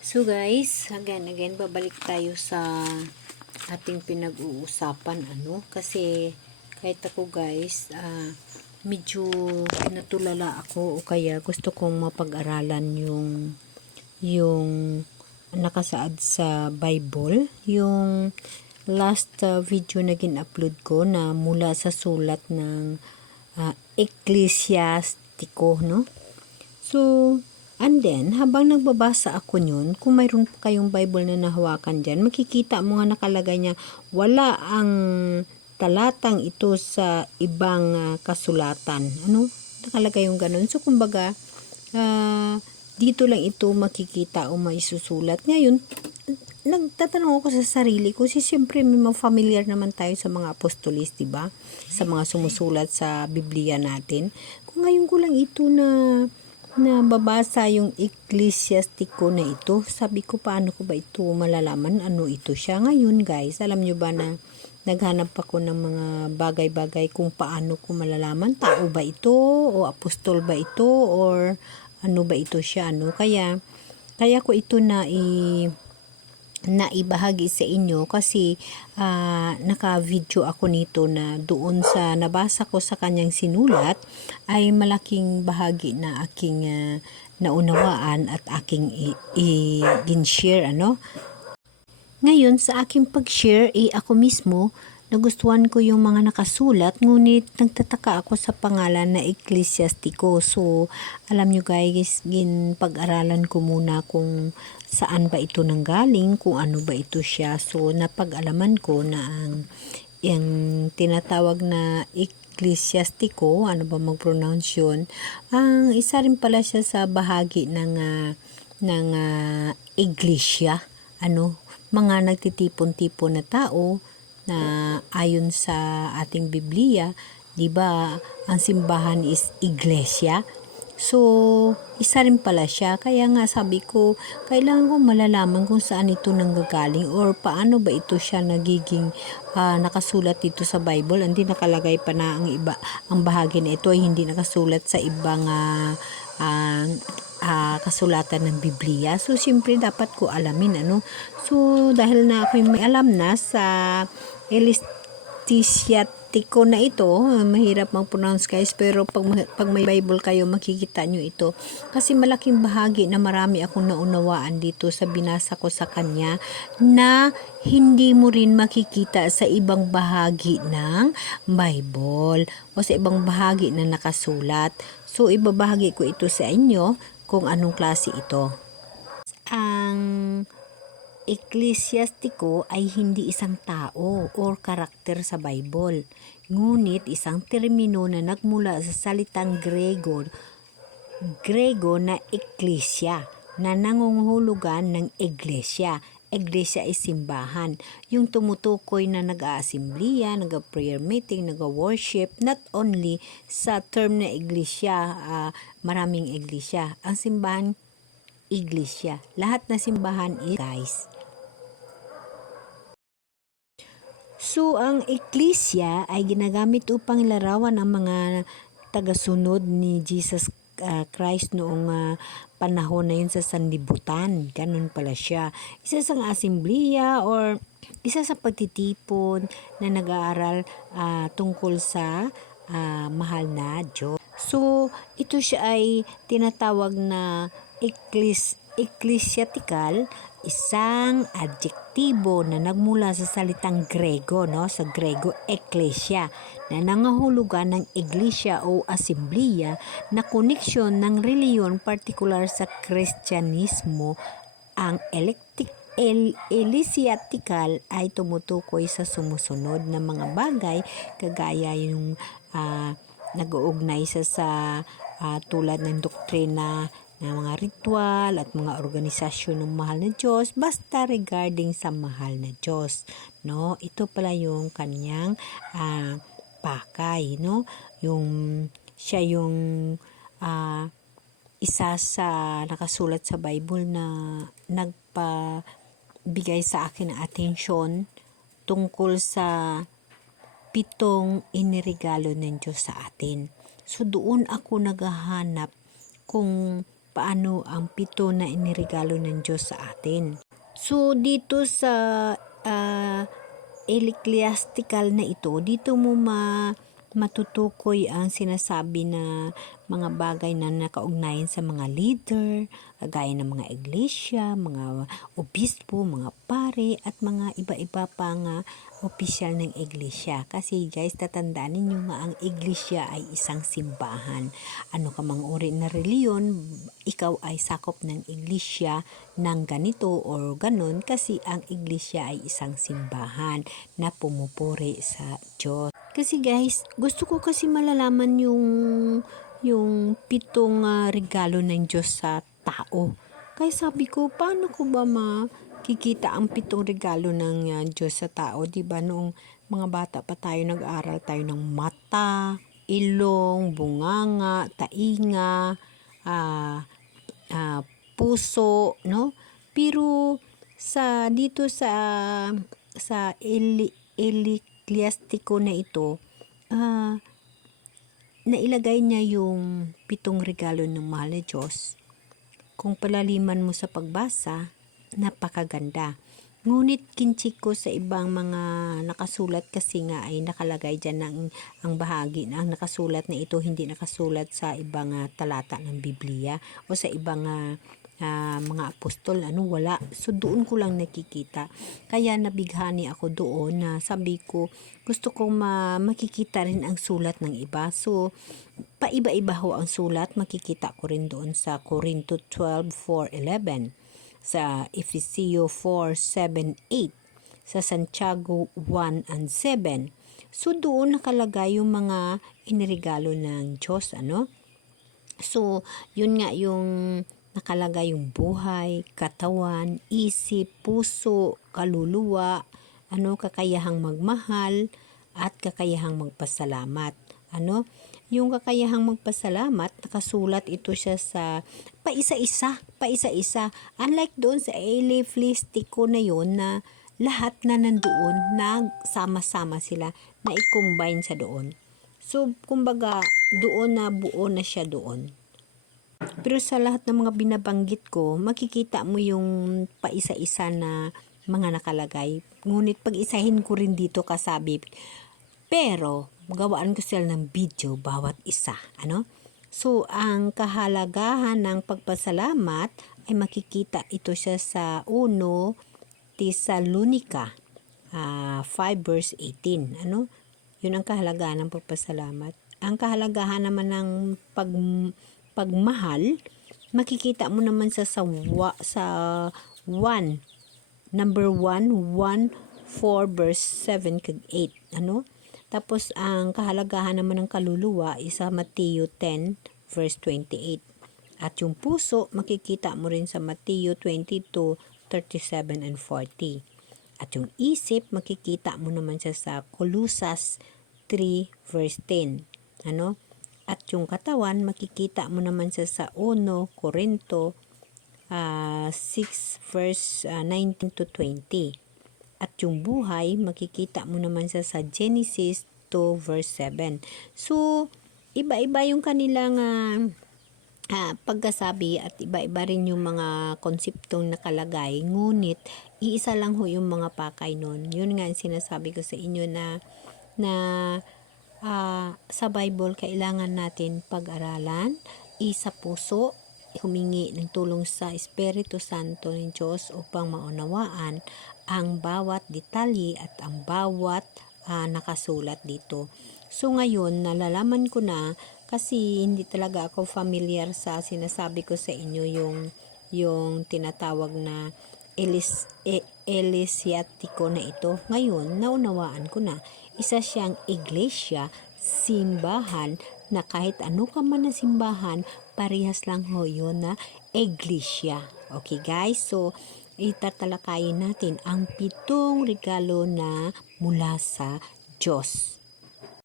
So guys, again, babalik tayo sa ating pinag-uusapan, kasi kahit ako guys, medyo natulala ako o kaya gusto kong mapag-aralan yung nakasaad sa Bible, yung last video na gin-upload ko na mula sa sulat ng Ecclesiastico, no? So, and then, habang nagbabasa ako yun, kung mayroon pa kayong Bible na nahawakan dyan, makikita mo nga nakalagay niya, wala ang talatang ito sa ibang kasulatan. Nakalagay yung ganun. So, kumbaga, dito lang ito makikita o maisusulat. Ngayon, nagtatanong ako sa sarili ko, siyempre may familiar naman tayo sa mga apostolis, diba? Sa mga sumusulat sa Biblia natin. Kung ngayon ko lang ito na babasa yung Ecclesiastico na ito, sabi ko paano ko ba ito malalaman ano ito siya. Ngayon guys, alam nyo ba na naghanap ako ng mga bagay-bagay kung paano ko malalaman, tao ba ito o apostol ba ito or ano ba ito siya, kaya ko ito naibahagi sa inyo kasi naka-video ako nito na doon sa nabasa ko sa kanyang sinulat ay malaking bahagi na aking naunawaan at aking i-share. Ngayon sa aking pag-share ako mismo nagustuhan ko yung mga nakasulat, ngunit nagtataka ako sa pangalan na Ecclesiastico. So, alam nyo guys, pag-aralan ko muna kung saan ba ito nanggaling, kung ano ba ito siya. So, napag-alaman ko na ang tinatawag na Ecclesiastico, ano ba mag-pronounce yun, ang isa rin pala siya sa bahagi ng iglesia, mga nagtitipon-tipon na tao na ayon sa ating Biblia, 'di ba? Ang simbahan is iglesia. So, isa rin pala siya. Kaya nga sabi ko, kailangan ko malalaman kung saan ito nanggagaling or paano ba ito siya nagiging nakasulat dito sa Bible. Hindi nakalagay pa na ang bahagi na ito ay hindi nakasulat sa ibang kasulatan ng Biblia. So, siyempre dapat ko alamin, So, dahil na ako may alam na sa Ecclesiastico na ito, mahirap mag-pronounce guys, pero pag may Bible kayo, makikita nyo ito. Kasi malaking bahagi na marami akong naunawaan dito sa binasa ko sa kanya na hindi mo rin makikita sa ibang bahagi ng Bible o sa ibang bahagi na nakasulat. So, ibabahagi ko ito sa inyo kung anong klase ito. Ang Ecclesiastico ay hindi isang tao or karakter sa Bible, ngunit isang termino na nagmula sa salitang Grego na ecclesia, na nangungahulugan ng iglesia. Iglesia ay simbahan, yung tumutukoy na nag-aasembleya, nag-prayer meeting, nag-worship, not only sa term na iglesia, maraming iglesia. Ang simbahan, iglesia. Lahat na simbahan is guys. So, ang Ecclesia ay ginagamit upang ilarawan ang mga tagasunod ni Jesus Christ noong panahon na yun sa sanlibutan. Ganun pala siya. Isa sa asembleya or isa sa pagtitipon na nag-aaral tungkol sa mahal na Diyos. So, ito siya ay tinatawag na ecclesiastical, isang adjektibo na nagmula sa salitang Grego, sa Grego ecclesia, na nangahulugan ng iglesia o asembleya na koneksyon ng reliyon partikular sa Kristyanismo. Ang ecclesiastical ay tumutukoy sa sumusunod na mga bagay kagaya yung nag-uugnay sa tulad ng doktrina ng mga ritual at mga organisasyon ng mahal na Diyos, basta regarding sa mahal na Diyos, ito pala yung kanyang pakay, yung siya yung isa sa nakasulat sa Bible na nagpabigay sa akin ng atensyon tungkol sa 7 iniregalo ng Diyos sa atin. So doon ako naghahanap kung paano ang 7 na iniregalo ng Diyos sa atin. So dito sa ecclesiastical na ito, dito mo matutukoy ang sinasabi na mga bagay na nakaugnayan sa mga leader, kagaya ng mga iglesia, mga obispo, mga pare, at mga iba-iba pang opisyal ng iglesia. Kasi guys, tatandaan ninyo nga ang iglesia ay isang simbahan. Ano ka mang uri na reliyon, ikaw ay sakop ng iglesia ng ganito or ganon, kasi ang iglesia ay isang simbahan na pumupuri sa Diyos. Kasi guys, gusto ko kasi malalaman yung 7 regalo ng Diyos sa tao. Kaya sabi ko, paano ko ba makikita ang 7 regalo ng Diyos sa tao? Diba noong mga bata pa tayo, nag-aral tayo ng mata, ilong, bunganga, tainga, puso, no? Pero dito sa ecclesiastico na ito, nailagay niya yung 7 regalo ng mahal na Diyos. Kung palaliman mo sa pagbasa, napakaganda. Ngunit kinchik ko sa ibang mga nakasulat, kasi nga ay nakalagay dyan ang bahagi na ang nakasulat na ito hindi nakasulat sa ibang talata ng Biblia o sa ibang mga apostol, wala. So doon ko lang nakikita. Kaya nabighani ako doon na sabi ko, gusto kong makikita rin ang sulat ng iba. So paiba-iba ho ang sulat, makikita ko rin doon sa Corinto 12:4-11, sa Efesio 4:7-8, sa Santiago 1:7. So doon nakalagay yung mga iniregalo ng Diyos, So yun nga yung nakalagay yung buhay, katawan, isip, puso, kaluluwa, kakayahang magmahal, at kakayahang magpasalamat. Yung kakayahang magpasalamat, nakasulat ito siya sa paisa-isa. Unlike doon sa ecclesiastico na yon na lahat na nandoon, nagsama-sama sila, na i-combine sa doon. So, kumbaga, doon na buo na siya doon. Pero sa lahat ng mga binabanggit ko, makikita mo yung paisa-isa na mga nakalagay. Ngunit pag-isahin ko rin dito kasabi. Pero, gawaan ko sila ng video bawat isa. So, ang kahalagahan ng pagpasalamat ay makikita ito siya sa 1 Tesalonica 5:18. Yun ang kahalagahan ng pagpasalamat. Ang kahalagahan naman ng pagmahal, makikita mo naman sa 1, number 1:4-7-8. Tapos ang kahalagahan naman ng kaluluwa is sa Mateo 10:28. At yung puso, makikita mo rin sa Mateo 22:37-40. At yung isip, makikita mo naman siya sa Colossus 3:10. At yung katawan, makikita mo naman siya sa 1 Corinto 6:19-20. At yung buhay, makikita mo naman siya sa Genesis 2:7. So, iba-iba yung kanilang pagkasabi at iba-iba rin yung mga konseptong nakalagay. Ngunit, iisa lang ho yung mga pakay nun. Yun nga yung sinasabi ko sa inyo na sa Bible, kailangan natin pag-aralan, isa puso, humingi ng tulong sa Espiritu Santo ng Diyos upang maunawaan ang bawat detalye at ang bawat nakasulat dito. So ngayon, nalalaman ko na, kasi hindi talaga ako familiar sa sinasabi ko sa inyo, yung tinatawag na ecclesiastico na ito. Ngayon, naunawaan ko na. Isa siyang iglesia, simbahan, na kahit ano ka man na simbahan, parehas lang ho yun na iglesia. Okay guys, so itatalakayin natin ang 7 regalo na mula sa Diyos.